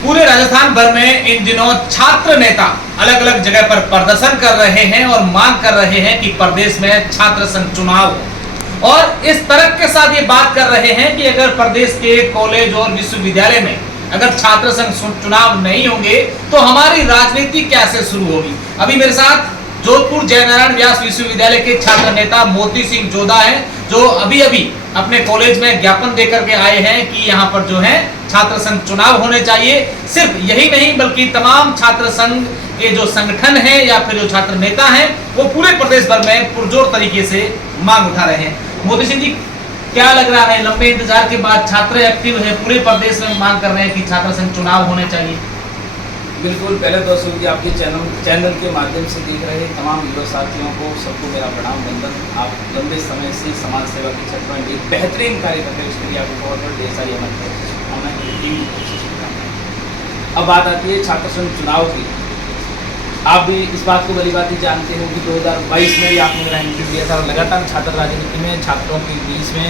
पूरे राजस्थान भर में इन दिनों छात्र नेता अलग अलग जगह पर प्रदर्शन कर रहे हैं और मांग कर रहे हैं कि प्रदेश में छात्र संघ चुनाव हो। और इस तरह के साथ ये बात कर रहे हैं कि अगर प्रदेश के कॉलेज और विश्वविद्यालय में अगर छात्र संघ चुनाव नहीं होंगे तो हमारी राजनीति कैसे शुरू होगी। अभी मेरे साथ जोधपुर जयनारायण व्यास विश्वविद्यालय के छात्र नेता मोती सिंह जोधा हैं, जो अभी अपने कॉलेज में ज्ञापन देकर के आए हैं कि यहाँ पर जो है छात्र संघ चुनाव होने चाहिए। सिर्फ यही नहीं बल्कि तमाम छात्र संघ के जो संगठन हैं या फिर जो छात्र नेता हैं वो पूरे प्रदेश भर में पुरजोर तरीके से मांग उठा रहे हैं। मोती सिंह जी, क्या लग रहा है, लंबे इंतजार के बाद छात्र एक्टिव है, पूरे प्रदेश में मांग कर रहे हैं कि छात्र संघ चुनाव होने चाहिए? बिल्कुल। पहले दोस्तों की आपके चैनल के माध्यम से देख रहे तमाम युवा साथियों को सबको मेरा प्रणाम वंदन। आप लंबे समय से समाज सेवा के क्षेत्र में एक बेहतरीन कार्य करते हैं, उसके लिए आपको बहुत बहुत ढेर सारी अब बात आती है छात्र संघ चुनाव की। आप भी इस बात को भली बात ही जानते हो कि 2022 में भी आपने मेरा इंटरव्यू दिया था और लगातार छात्र राजनीति में छात्रों के बीच में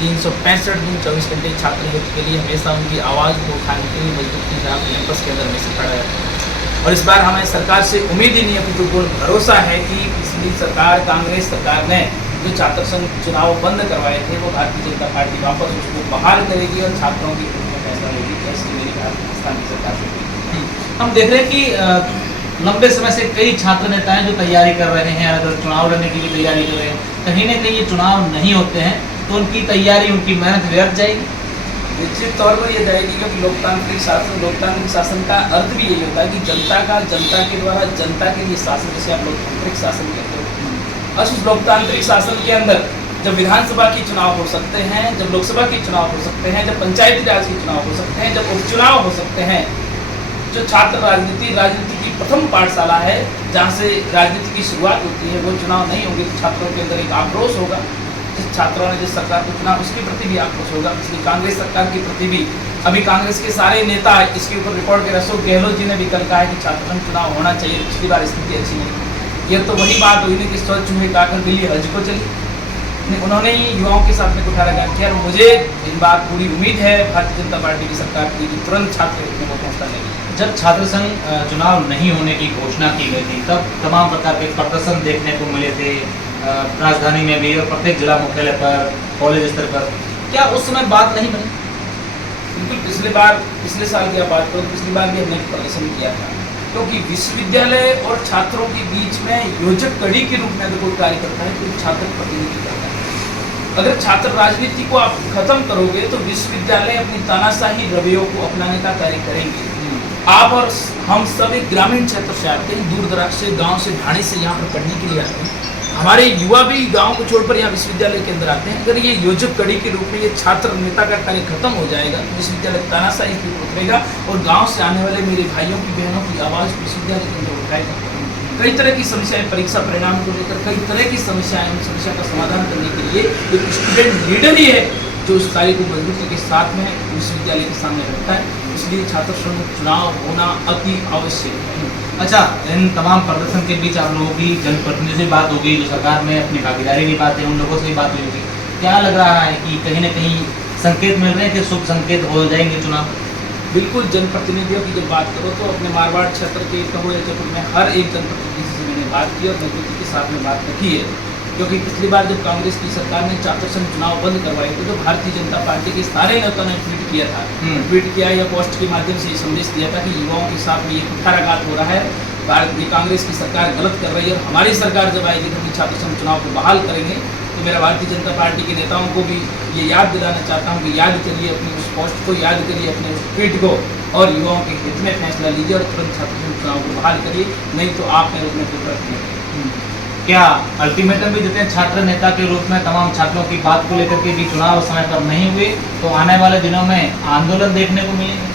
365 दिन 24 घंटे छात्र युक्त के लिए हमेशा उनकी आवाज़ को उठाने के लिए मजबूत की जहाँ कैंपस के अंदर हमेशा खड़ा है। और इस बार हमें सरकार से उम्मीद ही नहीं है, तो पूर्ण भरोसा है कि पिछली सरकार कांग्रेस सरकार ने जो छात्र संघ चुनाव बंद करवाए थे वो भारतीय जनता पार्टी वापस उसको बहाल करेगी और छात्रों की फैसला लेगी। ऐसी मेरी राजस्थान की सरकार से हम देख रहे हैं कि लंबे समय से कई छात्र नेता हैं जो तैयारी कर रहे हैं, अगर चुनाव लड़ने की भी तैयारी कर रहे हैं। कहीं ना कहीं ये चुनाव नहीं होते हैं तो उनकी तैयारी, उनकी मेहनत व्यर्थ जाएगी। निश्चित तौर पर यह जाएगी, क्योंकि लोकतांत्रिक शासन का अर्थ भी यही होता है कि जनता के द्वारा जनता के लिए शासन, जैसे आप लोकतांत्रिक शासन कहते हो। उस लोकतांत्रिक शासन के अंदर जब विधानसभा की चुनाव हो सकते हैं, जब लोकसभा की चुनाव हो सकते हैं, जब पंचायती राज की चुनाव हो सकते हैं, जब उपचुनाव हो सकते हैं, जो छात्र राजनीति की प्रथम पाठशाला है जहाँ से राजनीति की शुरुआत होती है, वो चुनाव नहीं होंगे तो छात्रों के अंदर एक आक्रोश होगा। जिस छात्रों ने जिस सरकार को चुना उसके प्रति भी आक्रोश होगा, इसलिए कांग्रेस सरकार के प्रति भी। अभी कांग्रेस के सारे नेता इसके ऊपर रिपोर्ट के अशोक गहलोत जी ने भी कल कहा है कि छात्र संघ चुनाव होना चाहिए। पिछली बार स्थिति अच्छी नहीं थी। ये तो वही बात हुई नहीं कि स्वच्छ चूहे खाकर बिल्ली हज को चली। उन्होंने ही युवाओं के साथ में उठा रखा किया और मुझे इन बात पूरी उम्मीद है भारतीय जनता पार्टी की सरकार की तुरंत छात्र हित में फैसला लेगी। जब छात्र संघ चुनाव नहीं होने की घोषणा की गई थी तब तमाम प्रकार के प्रदर्शन देखने को मिले थे राजधानी में भी और प्रत्येक जिला मुख्यालय पर, कॉलेज स्तर पर। क्या उस समय बात नहीं बनी? बिल्कुल। पिछले साल की आप बात करो, पिछली बार भी हमने प्रदर्शन किया था, क्योंकि विश्वविद्यालय और छात्रों के बीच में योजक कड़ी के रूप में अगर कोई कार्य करता है तो छात्र प्रतिनिधि करता है। अगर छात्र राजनीति को आप खत्म करोगे तो विश्वविद्यालय अपनी तानाशाही रवैयों को अपनाने का कार्य करेंगे। आप और हम सब एक ग्रामीण क्षेत्र से आते हैं, दूर दराज से, गांव से, ढाणी से यहाँ पर पढ़ने के लिए आते हैं। हमारे युवा भी गांव को छोड़कर यहाँ विश्वविद्यालय के अंदर आते हैं। अगर ये योजक कड़ी के रूप में ये छात्र नेता का कार्य खत्म हो जाएगा तो विश्वविद्यालय तानाशाही की उठेगा और गांव से आने वाले मेरे भाइयों की बहनों की आवाज़ विश्वविद्यालय के अंदर उठाएगा। कई तरह की समस्याएं, परीक्षा परिणाम को लेकर कई तरह की समस्याएं, उन समस्या का समाधान करने के लिए एक स्टूडेंट लीडर ही है जो उस कार्य को मजबूती के साथ में विश्वविद्यालय के सामने रखता है। इसलिए छात्र संघ चुनाव होना अति आवश्यक है। अच्छा, इन तमाम प्रदर्शन के बीच आप लोगों की जनप्रतिनिधि से बात होगी, जो सरकार में अपनी भागीदारी निभाते हैं उन लोगों से भी बात होगी। क्या लग रहा है कि कहीं ना कहीं संकेत मिल रहे हैं कि शुभ संकेत हो जाएंगे चुनाव? बिल्कुल। जनप्रतिनिधियों की जब बात करो तो अपने मारवाड़ क्षेत्र के कहो या जयपुर में हर एक जनप्रतिनिधि से मैंने बात की और नेतृत्व के साथ में बात रखी है, क्योंकि पिछली बार जब कांग्रेस की सरकार ने छात्र संघ चुनाव बंद करवाए थे तो भारतीय जनता पार्टी के सारे नेताओं ने ट्वीट किया था, ट्वीट किया या पोस्ट के माध्यम से संदेश दिया था कि युवाओं के साथ में ये कुठाराघात हो रहा है, भारतीय कांग्रेस की सरकार गलत कर रही है और हमारी सरकार जब आएगी तो हम छात्र संघ चुनाव को बहाल करेंगे। तो मेरा भारतीय जनता पार्टी के नेताओं को भी ये याद दिलाना चाहता हूँ कि याद करिए अपनी उस पोस्ट को, याद करिए अपने उस ट्वीट को और युवाओं के हित में फैसला लीजिए और तुरंत छात्र संघ चुनाव को बहाल करिए, नहीं तो आपने उसमें कोई क्या अल्टीमेटम भी देते हैं छात्र नेता के रूप में तमाम छात्रों की बात को लेकर के भी चुनाव समय पर नहीं हुए तो आने वाले दिनों में आंदोलन देखने को मिलेंगे?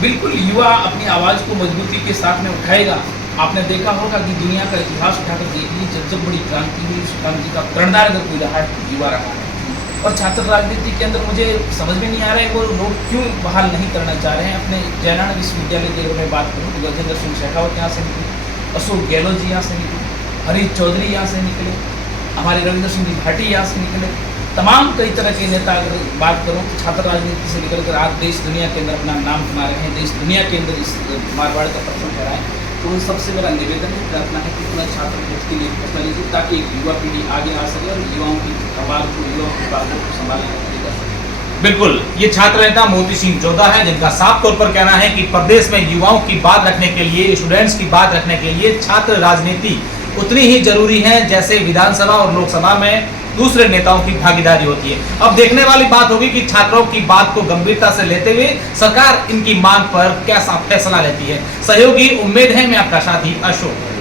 बिल्कुल। युवा अपनी आवाज़ को मजबूती के साथ में उठाएगा। आपने देखा होगा कि दुनिया का इतिहास उठाकर देख लीजिए, जब बड़ी क्रांति हुई उस क्रांति का प्रणदार अगर कोई रहा है तो युवा रहा है। और छात्र राजनीति के अंदर मुझे समझ में नहीं आ रहा है वो लोग क्यों बहाल नहीं करना चाह रहे हैं। अपने जयनारायण विश्वविद्यालय की अगर मैं बात करूँ तो गजेंद्र सिंह शेखावत यहाँ से निकले, अशोक गहलोत जी यहाँ से निकले, हरीश चौधरी यहाँ से निकले, हमारे रविंद्र सिंह त्रिपाठी यहाँ से निकले, तमाम कई तरह के नेता, अगर बात करूं तो छात्र राजनीति से निकल कर आज देश दुनिया के अंदर अपना नाम कमा रहे हैं, देश दुनिया के अंदर इस मारवाड़ का प्रथम करा है। तो उन सबसे मेरा निवेदन है, प्रार्थना है कि पूरा छात्र हित के लिए फैसला लीजिए ताकि एक युवा पीढ़ी आगे आ सके और युवाओं की आवाज़ को, युवाओं की बातों को संभालने का तरीका सके। बिल्कुल, ये छात्र नेता मोती सिंह जोधा है, जिनका साफ तौर पर कहना है कि प्रदेश में युवाओं की बात रखने के लिए, स्टूडेंट्स की बात रखने के लिए छात्र राजनीति उतनी ही जरूरी है जैसे विधानसभा और लोकसभा में दूसरे नेताओं की भागीदारी होती है। अब देखने वाली बात होगी कि छात्रों की बात को गंभीरता से लेते हुए सरकार इनकी मांग पर कैसा फैसला लेती है। सहयोगी उम्मीद है मैं आपका साथी अशोक।